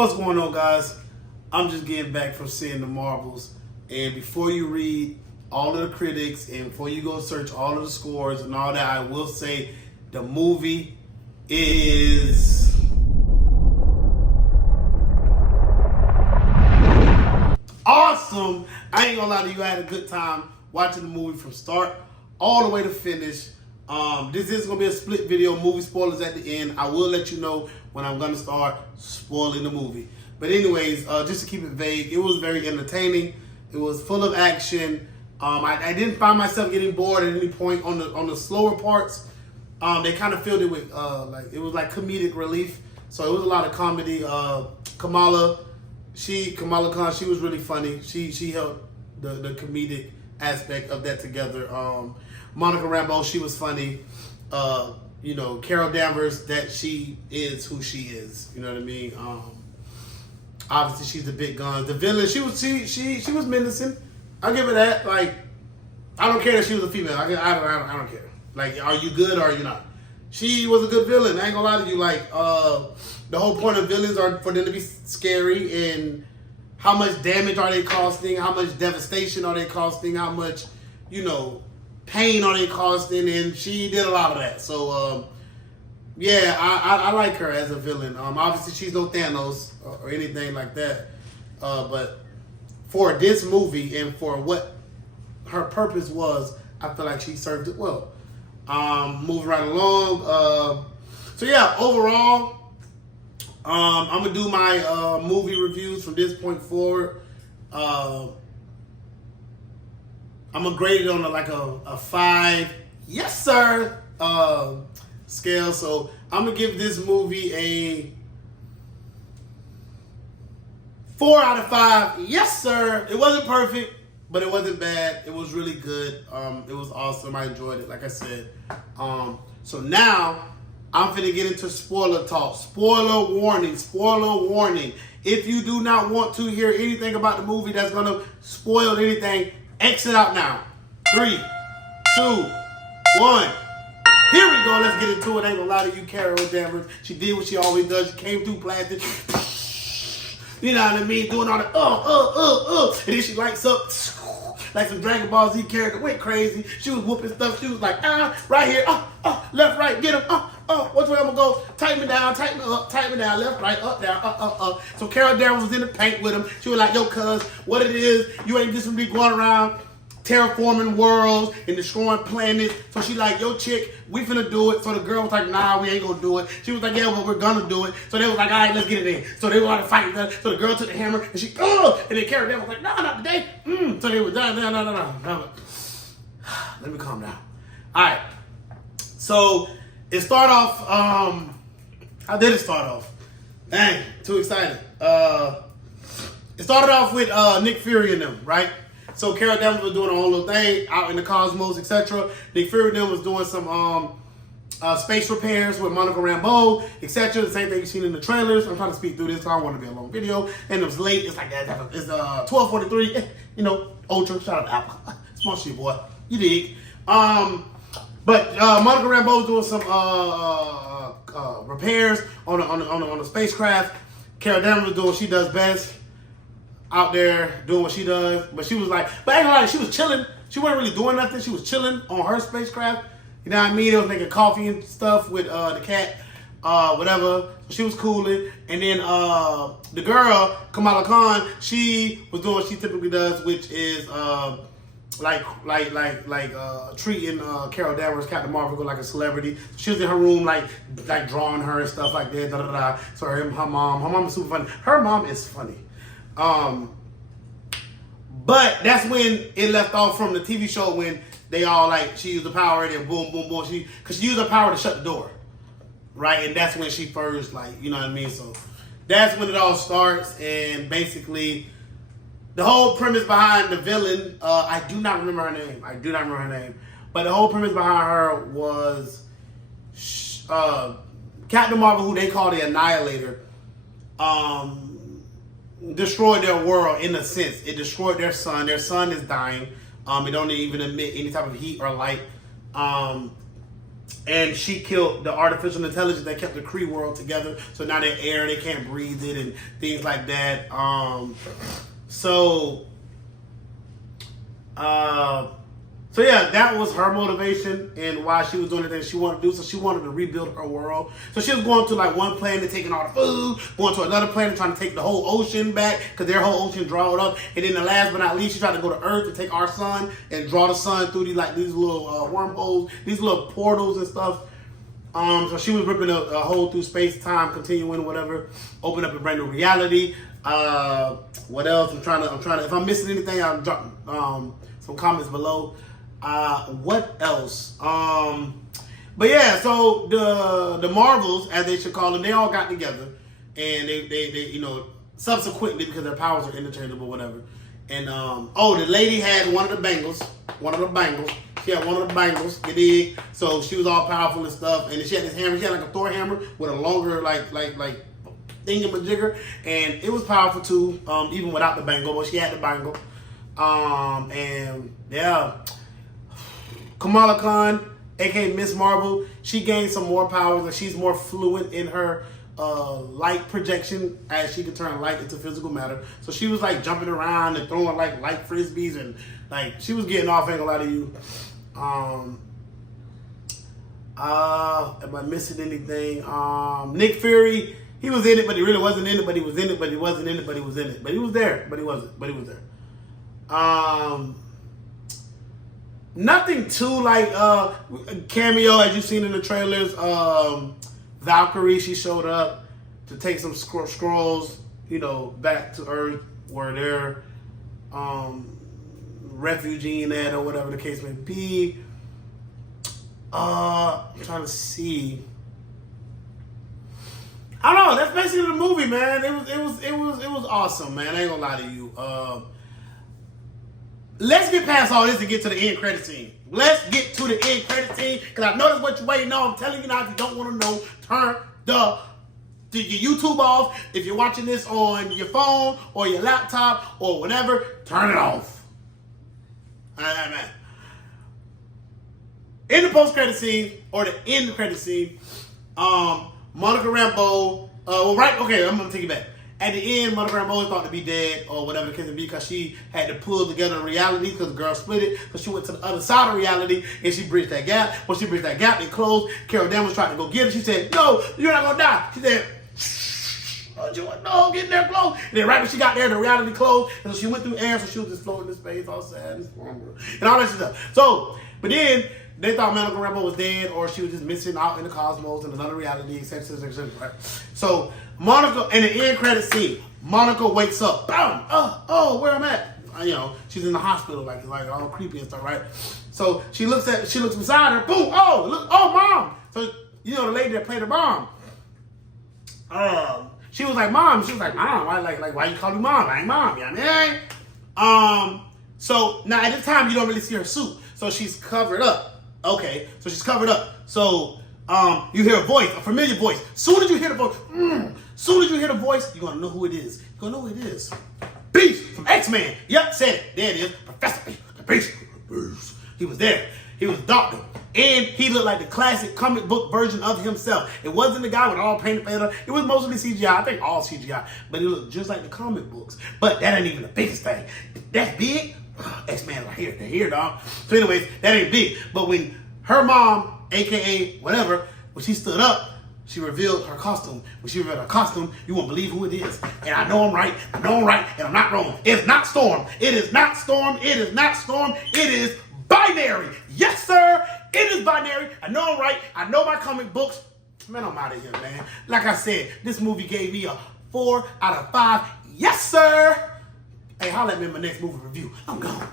What's going on, guys? I'm just getting back from seeing the Marvels, and before you read all of the critics and before you go search all of the scores and all that, I will say the movie is awesome. I ain't gonna lie to you, I had a good time watching the movie from start all the way to finish. This is gonna be a split video, movie spoilers at the end. I will let you know when I'm gonna start spoiling the movie. But anyways, just to keep it vague, it was very entertaining. It was full of action. I didn't find myself getting bored at any point on the slower parts. They kind of filled it with it was like comedic relief. So it was a lot of comedy. Kamala Khan, she was really funny. She helped the comedic aspect of that together. Monica Rambeau, she was funny. Carol Danvers, that she is who she is. You know what I mean? Obviously, she's the big gun. The villain, she was menacing. I'll give her that. Like, I don't care if she was a female. I don't care. Like, are you good or are you not? She was a good villain. I ain't gonna lie to you. Like, the whole point of villains are for them to be scary, and how much damage are they costing? How much devastation are they costing? How much, pain are they costing? And she did a lot of that. So, yeah, I like her as a villain. Obviously, she's no Thanos or anything like that. But for this movie and for what her purpose was, I feel like she served it well. Moving right along. So yeah, overall, I'm gonna do my movie reviews from this point forward. I'm gonna grade it on a 5, yes sir, scale. So I'm gonna give this movie a 4 out of 5. Yes sir. It wasn't perfect, but it wasn't bad. It was really good. It was awesome. I enjoyed it, like I said. So now I'm finna get into spoiler talk. Spoiler warning. Spoiler warning. If you do not want to hear anything about the movie that's gonna spoil anything, exit out now. 3, 2, 1. Here we go. Let's get into it. I ain't gonna lie to you, Carol Danvers. She did what she always does. She came through blasting. You know what I mean? Doing all the and then she lights up like some Dragon Ball Z character. Went crazy. She was whooping stuff. She was like, right here, left, right, get him, which way I'm gonna go? Tighten me down, tighten me up, tighten me down, left, right, up, down, So Carol Danvers was in the paint with him. She was like, yo, cuz, what it is, you ain't just gonna be going around terraforming worlds and destroying planets. So she like, yo, chick, we finna do it. So the girl was like, nah, we ain't gonna do it. She was like, yeah, but we're gonna do it. So they was like, all right, let's get it in. So they wanted to fight. So the girl took the hammer and she, and then Carol Danvers was like, no, not today. So they was, no. Let me calm down. All right. So it started off, how did it start off? Dang, too excited. It started off with Nick Fury and them, right? So Carol Danvers was doing her own little thing out in the cosmos, etc. Nick Fury and them was doing some space repairs with Monica Rambeau, etc. The same thing you've seen in the trailers. I'm trying to speed through this because I don't want to be a long video. And it was late. It's like that. It's 12:43. Ultra. Shout out to Apple. Small shit, boy. You dig. But Monica Rambeau was doing some repairs on the spacecraft. Carol Danvers was doing what she does best, out there doing what she does. But she was like, but ain't gonna lie, she was chilling. She wasn't really doing nothing. She was chilling on her spacecraft. You know what I mean? They was making coffee and stuff with the cat, whatever. So she was cooling. And then the girl, Kamala Khan, she was doing what she typically does, which is treating Carol Danvers, Captain Marvel, like a celebrity. She was in her room, like drawing her and stuff like that. So her mom is super funny. Her mom is funny. But that's when it left off from the TV show, when they all she used the power and then boom, boom, boom. Cause she used her power to shut the door, right? And that's when she first you know what I mean? So that's when it all starts. And basically the whole premise behind the villain, I do not remember her name. But the whole premise behind her was Captain Marvel, who they call the Annihilator, destroyed their world in a sense. It destroyed their sun. Their sun is dying. It don't even emit any type of heat or light. and she killed the artificial intelligence that kept the Kree world together. So now they're air, they can't breathe it, and things like that. So yeah, that was her motivation and why she was doing the things she wanted to do. So she wanted to rebuild her world. So she was going to like one planet, taking all the food, going to another planet, trying to take the whole ocean back because their whole ocean drawed up. And then the last but not least, she tried to go to Earth to take our sun and draw the sun through these little wormholes, these little portals and stuff. So she was ripping a hole through space, time, continuing, whatever, open up a brand new reality. What else? I'm trying to. If I'm missing anything, I'll drop some comments below. What else? But yeah, so the Marvels, as they should call them, they all got together, and they subsequently, because their powers are interchangeable, whatever. And the lady had one of the bangles. She had one of the bangles, you dig? So she was all powerful and stuff, and she had this hammer. She had like a Thor hammer with a longer like thingamajigger, and it was powerful too, even without the bangle. But she had the bangle, and yeah. Kamala Khan, aka Miss Marvel, she gained some more powers, and she's more fluent in her light projection, as she could turn light into physical matter. So she was like jumping around and throwing like light frisbees, and like she was getting off. Ain't gonna lie to you. Am I missing anything? Nick Fury, he was in it, but he really wasn't in it. But he was in it, but he wasn't in it. But he was in it. But he was there, but he wasn't. But he was there. Nothing too like cameo as you've seen in the trailers. Valkyrie, she showed up to take some scrolls, back to Earth where they're refugee at, or whatever the case may be. I'm trying to see. I don't know. That's basically the movie, man. It was awesome, man. I ain't gonna lie to you. Let's get past all this and get to the end credit scene. Let's get to the end credit scene, because I know that's what you're waiting on. I'm telling you now, if you don't want to know, turn your YouTube off. If you're watching this on your phone or your laptop or whatever, turn it off. All right, man. In the post-credit scene, or the end credit scene, Monica Rambeau, I'm going to take it back. At the end, Monica Rambeau thought to be dead, or whatever the case may be, because she had to pull together a reality, because the girl split it, because she went to the other side of reality, and she bridged that gap. When she bridged that gap, they closed. Carol Danvers tried to go get her. She said, "No, you're not going to die." She said, "Shh, no, get in there close." And then right when she got there, the reality closed, and so she went through air, so she was just floating in space, all sad and somber, and all that stuff. So, but then, they thought Monica Rambeau was dead, or she was just missing out in the cosmos in another reality, etc. Right? So Monica, in the end credit scene, Monica wakes up. Boom! Where I'm at? She's in the hospital, like all creepy and stuff, right? So she looks beside her. Boom! Mom! So the lady that played the mom. She was like, Mom. She was like, Mom, why you call me Mom? I ain't Mom. You know what I mean? So now at this time you don't really see her suit, so she's covered up. Okay, so she's covered up. So you hear a voice, a familiar voice. Soon as you hear the voice, you're gonna know who it is. You're gonna know who it is. Beast from X-Men. Yep, said it. There it is. Professor Beast. He was there. He was Doctor. And he looked like the classic comic book version of himself. It wasn't the guy with all painted face. It was mostly CGI. I think all CGI. But it looked just like the comic books. But that ain't even the biggest thing. That's big. X-Men right here. They're here, dog. So anyways, that ain't big. But when her mom, a.k.a. whatever, when she stood up, she revealed her costume. When she revealed her costume, you won't believe who it is. And I know I'm right, and I'm not wrong. It's not Storm. It is not Storm. It is Binary. Yes, sir. It is Binary. I know I'm right. I know my comic books. Man, I'm out of here, man. Like I said, this movie gave me a 4 out of 5. Yes, sir. Hey, holla at me in my next movie review. I'm gone.